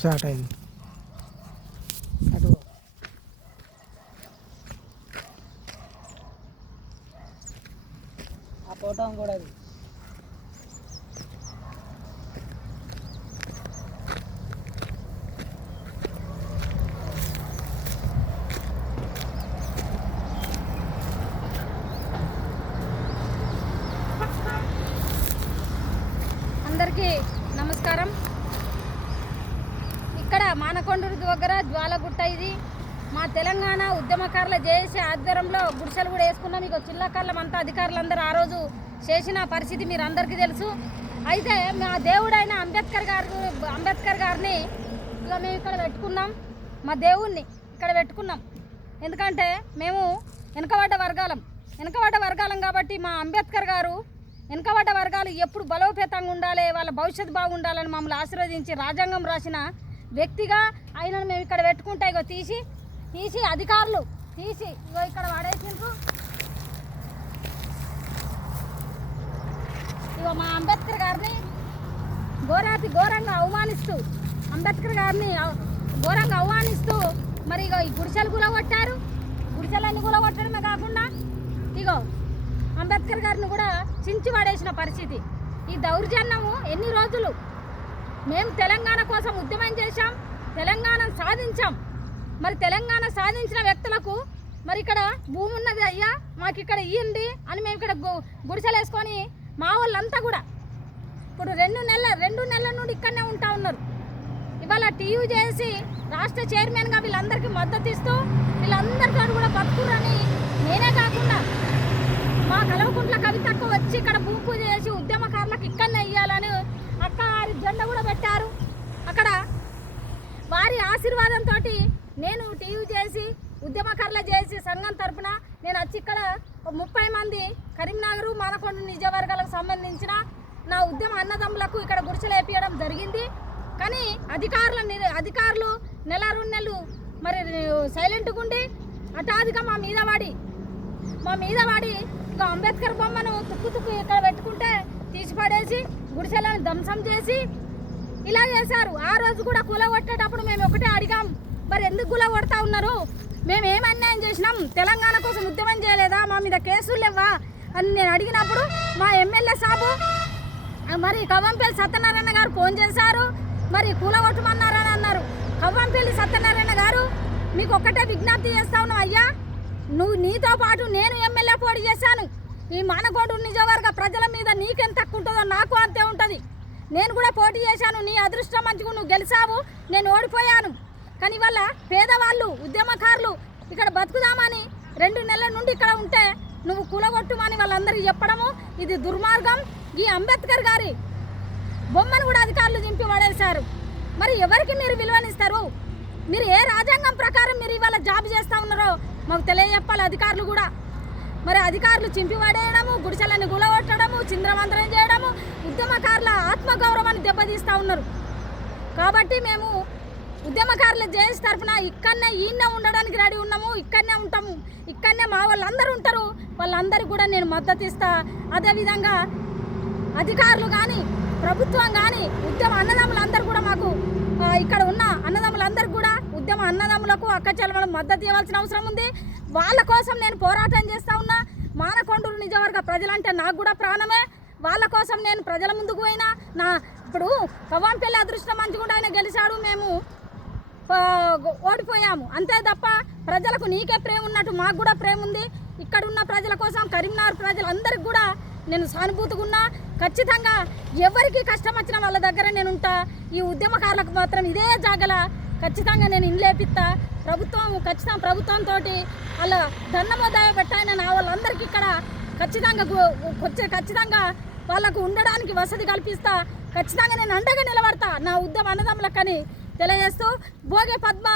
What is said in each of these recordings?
Start అయింది. ఆ photo కూడా అది అందరికీ నమస్కారం. ఇక్కడ మానకొండూరు దగ్గర జ్వాలగుట్ట, ఇది మా తెలంగాణ ఉద్యమకారుల జేఏసీ ఆధ్వర్యంలో గుడిసెలు కూడా వేసుకున్నాం. ఇక చిల్లకాళ్ళం అంతా అధికారులందరూ ఆ రోజు చేసిన పరిస్థితి మీరు అందరికీ తెలుసు. అయితే మా దేవుడైన అంబేద్కర్ గారిని ఇక మేము ఇక్కడ పెట్టుకున్నాం. మా దేవుణ్ణి ఇక్కడ పెట్టుకున్నాం. ఎందుకంటే మేము వెనుకబడ్డ వర్గాలం కాబట్టి మా అంబేద్కర్ గారు వెనుకబడ్డ వర్గాలు ఎప్పుడు బలోపేతంగా ఉండాలి, వాళ్ళ భవిష్యత్తు బాగుండాలని మమ్మల్ని ఆశీర్వదించి రాజ్యాంగం రాసిన వ్యక్తిగా ఆయనను మేము ఇక్కడ పెట్టుకుంటే ఇగో తీసి అధికారులు ఇగో ఇక్కడ వాడేసిండ్రు. ఇగో మా అంబేద్కర్ గారిని ఘోరంగా అవమానిస్తూ మరి ఇగో ఈ గుడిసెలు కూలగొట్టారు. గుడిసెలన్నీ కూలగొట్టడమే కాకుండా ఇగో అంబేద్కర్ గారిని కూడా చించి పడేసిన పరిస్థితి. ఈ దౌర్జన్యము ఎన్ని రోజులు మేము తెలంగాణ కోసం ఉద్యమం చేశాం, తెలంగాణ సాధించాం. మరి తెలంగాణ సాధించిన వ్యక్తులకు మరి ఇక్కడ భూమి ఉన్నది అయ్యా మాకు ఇక్కడ ఇయ్యండి అని మేము ఇక్కడ గుడిసెలు వేసుకొని మా వాళ్ళంతా కూడా ఇప్పుడు 2 నెలల నుండి ఇక్కడనే ఉంటా ఉన్నారు. ఇవాళ టీవీ చేసి రాష్ట్ర చైర్మన్గా వీళ్ళందరికీ మద్దతు ఇస్తూ వీళ్ళందరితో కూడా బతుకురని నేనే కాకుండా మా కలవకుంట్ల కవితకు వచ్చి ఇక్కడ భూమి పూజ చేసి ఉద్యమకారులకు ఇక్కడనే ఇయ్యాలని అక్క వారి జెండా కూడా పెట్టారు. అక్కడ వారి ఆశీర్వాదంతో నేను టీవీ చేసి ఉద్యమకారుల చేసి సంఘం తరఫున నేను వచ్చి ఇక్కడ 30 మంది కరీంనగర్ మానకొండ నియోజకవర్గాలకు సంబంధించిన నా ఉద్యమ అన్నదమ్ములకు ఇక్కడ గుడిసెలు వేపించడం జరిగింది. కానీ అధికారులు నెల 2 నెలలు మరి సైలెంట్గా ఉండి హఠాత్తుగా మా మీద వాడి ఇక అంబేద్కర్ బొమ్మను తుక్కు ఇక్కడ పెట్టుకుంటే తీసిపడేసి గుడిసెలను ధ్వంసం చేసి ఇలా చేశారు. ఆ రోజు కూడా కూలగొట్టేటప్పుడు మేము ఒకటే అడిగాం, మరి ఎందుకు కూలగొడతా ఉన్నారు, మేము ఏం అన్యాయం చేసినాం, తెలంగాణ కోసం ఉద్యమం చేయలేదా, మా మీద కేసులు లేవా అని నేను అడిగినప్పుడు మా ఎమ్మెల్యే సాబు మరి కవ్వంపల్లి సత్యనారాయణ గారు ఫోన్ చేశారు. మరి కూలగొట్టమన్నారని అన్నారు. కవ్వంపల్లి సత్యనారాయణ గారు మీకు ఒక్కటే విజ్ఞప్తి చేస్తా ఉన్నాం, అయ్యా నీతో పాటు నేను ఎమ్మెల్యే పోటీ చేశాను. ఈ మానకొండూరు నియోజకవర్గ ప్రజల మీద నీకెంత తక్కువ ఉంటుందో నాకు అంతే ఉంటుంది. నేను కూడా పోటీ చేశాను, నీ అదృష్టం మంచిగా నువ్వు గెలిచావు, నేను ఓడిపోయాను. కానీ వల్ల పేదవాళ్ళు ఉద్యమకారులు ఇక్కడ బతుకుదామని 2 నెలల నుండి ఇక్కడ ఉంటే నువ్వు కూలగొట్టుమని వాళ్ళందరికీ చెప్పడము ఇది దుర్మార్గం. ఈ అంబేద్కర్ గారి బొమ్మను కూడా అధికారులు చింపి పడేశారు. మరి ఎవరికి మీరు విలువనిస్తారు? మీరు ఏ రాజ్యాంగం ప్రకారం మీరు ఇవాళ జాబ్ చేస్తూ ఉన్నారో మాకు తెలియజెప్పాలి. అధికారులు కూడా మరి అధికారులు చింపి పడేయడము, గుడిసెలను కూలగొట్టడము, చింద్రమంత్రం చేయడము ఉద్యమకారుల ఆత్మగౌరవాన్ని దెబ్బతీస్తూ ఉన్నారు. కాబట్టి మేము ఉద్యమకారుల జేఏసీ తరఫున ఈయన ఉండడానికి రెడీ ఉన్నాము, ఇక్కడనే ఉంటాము, ఇక్కడనే మా వాళ్ళందరూ ఉంటారు, వాళ్ళందరికీ కూడా నేను మద్దతు ఇస్తా. అదేవిధంగా అధికారులు కానీ ప్రభుత్వం కానీ ఉద్యమ అన్నదమ్ములందరూ కూడా మాకు ఇక్కడ ఉన్న అన్నదమ్ములందరికీ కూడా ఉద్యమ అన్నదమ్ములకు అక్క చెల్లెలకు మద్దతు ఇవ్వాల్సిన అవసరం ఉంది. వాళ్ళ కోసం నేను పోరాటం చేస్తూ ఉన్నా. మానకొండూరు నియోజకవర్గ ప్రజలంటే నాకు కూడా ప్రాణమే. వాళ్ళ కోసం నేను ప్రజల ముందుకు పోయినా. ఇప్పుడు కవ్వంపల్లి అదృష్టం మంచిగా ఆయన గెలిచాడు, మేము ఓడిపోయాము అంతే తప్ప ప్రజలకు నీకే ప్రేమ ఉన్నట్టు మాకు కూడా ప్రేమ ఉంది. ఇక్కడ ఉన్న ప్రజల కోసం కరీంనగర్ ప్రజలందరికీ కూడా నేను సానుభూతిగా ఉన్నా. ఖచ్చితంగా ఎవరికి కష్టం వచ్చినా వాళ్ళ దగ్గర నేను ఉంటా. ఈ ఉద్యమకారులకు మాత్రం ఇదే జాగల ఖచ్చితంగా నేను ఇండ్లేపిస్తా. ప్రభుత్వంతో వాళ్ళ దండమోదాయ పెట్టాయన నా వాళ్ళందరికీ ఇక్కడ ఖచ్చితంగా వాళ్ళకు ఉండడానికి వసతి కల్పిస్తా. ఖచ్చితంగా నేను అండగా నిలబడతా నా ఉద్యమ అన్నదమ్ములకని తెలియజేస్తూ భోగే పద్మ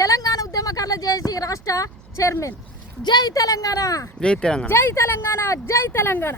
తెలంగాణ ఉద్యమకారుల జేఏసీ రాష్ట్ర చైర్మన్. జై తెలంగాణ, జై తెలంగాణ, జై తెలంగాణ.